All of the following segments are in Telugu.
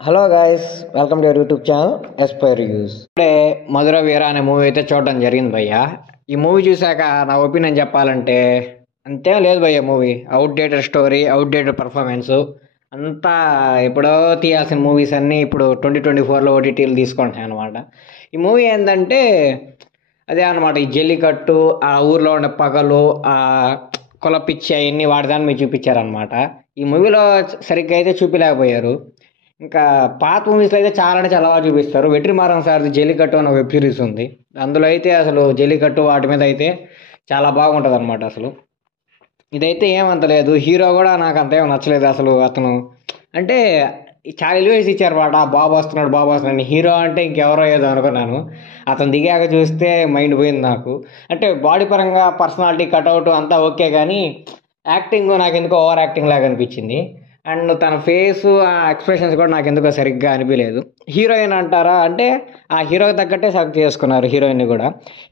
Hello guys, welcome to your YouTube channel Aspire reviews. ఇప్పుడే మధుర వీర అనే మూవీ అయితే చూడడం జరిగింది భయ్య. ఈ మూవీ చూశాక నా ఒపీనియన్ చెప్పాలంటే అంతేం లేదు భయ్య. Movie outdated story, outdated performance, అంతా ఎప్పుడో తీయాల్సిన మూవీస్ అన్నీ ఇప్పుడు 2024లో ఓటీటీలు తీసుకుంటున్నాయి అనమాట. ఈ మూవీ ఏంటంటే అదే అనమాట, ఈ జల్లికట్టు, ఆ ఊర్లో ఉండే పగలు, ఆ కులపిచ్చి అవన్నీ వాడదాన్ని మీరు చూపించారనమాట. ఈ మూవీలో సరిగ్గా అయితే చూపించలేకపోయారు. ఇంకా పాత మూవీస్లో అయితే చాలా అంటే చాలా బాగా చూపిస్తారు. వెట్రిమారన్ సార్ది జల్లికట్టు అని ఒక వెబ్ సిరీస్ ఉంది. అందులో అయితే అసలు జల్లికట్టు వాటి మీద అయితే చాలా బాగుంటుంది అనమాట. అసలు ఇదైతే ఏమంత లేదు. హీరో కూడా నాకు అంత ఏం నచ్చలేదు అసలు. అతను అంటే చాలా ఎలివేషన్ ఇచ్చారన్నమాట. బాబు వస్తున్నాడు, బాబు వస్తున్నాడు. హీరో అంటే ఇంకెవరో ఏదో అనుకున్నాను. అతను దిగాక చూస్తే మైండ్ పోయింది నాకు. అంటే బాడీ పరంగా పర్సనాలిటీ కట్అవుట్ అంతా ఓకే, కానీ యాక్టింగ్ నాకు ఎందుకో ఓవర్ యాక్టింగ్ లాగా అనిపించింది. అండ్ తన ఫేసు, ఆ ఎక్స్ప్రెషన్స్ కూడా నాకు ఎందుకో సరిగ్గా అనిపించలేదు. హీరోయిన్ అంటారా అంటే ఆ హీరోకి తగ్గట్టే సెలెక్ట్ చేసుకున్నారు హీరోయిన్ని కూడా.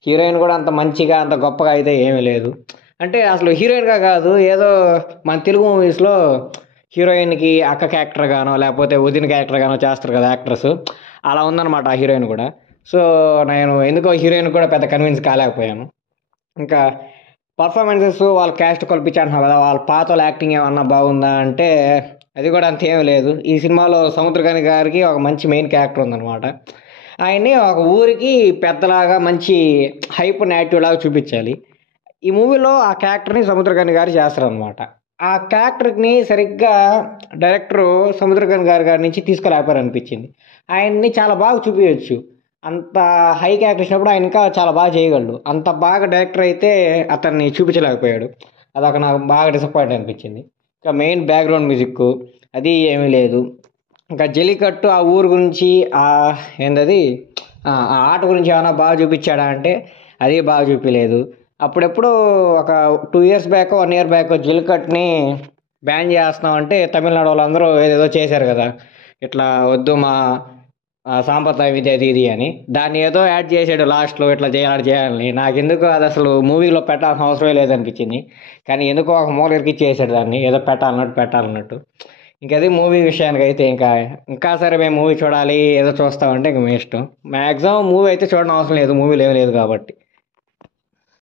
హీరోయిన్ కూడా అంత మంచిగా అంత గొప్పగా అయితే ఏమీ లేదు. అంటే అసలు హీరోయిన్గా కాదు, ఏదో మన తెలుగు మూవీస్లో హీరోయిన్కి అక్క క్యారెక్టర్ గానో లేకపోతే వదిన క్యారెక్టర్ గానో చేస్తారు కదా యాక్ట్రస్, అలా ఉందన్నమాట ఆ హీరోయిన్ కూడా. సో నేను ఎందుకో హీరోయిన్ కూడా పెద్ద కన్విన్స్ కాలేకపోయాను. ఇంకా పర్ఫార్మెన్సెస్, వాళ్ళ క్యాస్ట్ కల్పించారు కదా, వాళ్ళ పాత వాళ్ళ యాక్టింగ్ ఏమన్నా బాగుందా అంటే అది కూడా అంతేం లేదు. ఈ సినిమాలో సముద్రకని గారికి ఒక మంచి మెయిన్ క్యారెక్టర్ ఉందన్నమాట. ఆయన్ని ఒక ఊరికి పెద్దలాగా మంచి హైప్ నేటివ్ లాగా చూపించాలి. ఈ మూవీలో ఆ క్యారెక్టర్ని సముద్రకని గారు చేస్తారనమాట. ఆ క్యారెక్టర్ని సరిగ్గా డైరెక్టరు సముద్రకని గారి నుంచి తీసుకోలేకపోయారు అనిపించింది. ఆయన్ని చాలా బాగా చూపించవచ్చు. అంత హై క్యారెక్టర్ ఇచ్చినప్పుడు ఆయన ఇంకా చాలా బాగా చేయగలడు. అంత బాగా డైరెక్టర్ అయితే అతన్ని చూపించలేకపోయాడు. అదొక నాకు బాగా డిసప్పాయింట్ అనిపించింది. ఇంకా మెయిన్ బ్యాక్గ్రౌండ్ మ్యూజిక్ అది ఏమీ లేదు. ఇంకా జల్లికట్టు ఆ ఊరు గురించి, ఏంటది, ఆ ఆట గురించి ఏమైనా బాగా చూపించాడా అంటే అది బాగా చూపించలేదు. అప్పుడెప్పుడు ఒక 2 years బ్యాక్, 1 year బ్యాక్ జల్లికట్టుని బ్యాన్ చేస్తున్నాం అంటే తమిళనాడు వాళ్ళందరూ ఏదేదో చేశారు కదా, ఇట్లా వద్దు మా సాంప్రదాయం ఇది అది ఇది అని. దాన్ని ఏదో యాడ్ చేసాడు లాస్ట్లో, ఇట్లా చేయాలి చేయాలని. నాకెందుకు అది అసలు మూవీలో పెట్టాల్సిన అవసరమే లేదనిపించింది. కానీ ఎందుకో ఒక మూల ఇరికిచ్చేసాడు దాన్ని, ఏదో పెట్టాలన్నట్టు. ఇంకది మూవీ విషయానికి అయితే ఇంకా సరే మేము మూవీ చూడాలి ఏదో చూస్తామంటే ఇంక మీ ఇష్టం. మ్యాక్సిమం మూవీ అయితే చూడడం అవసరం లేదు, మూవీలో ఏమీ లేదు కాబట్టి.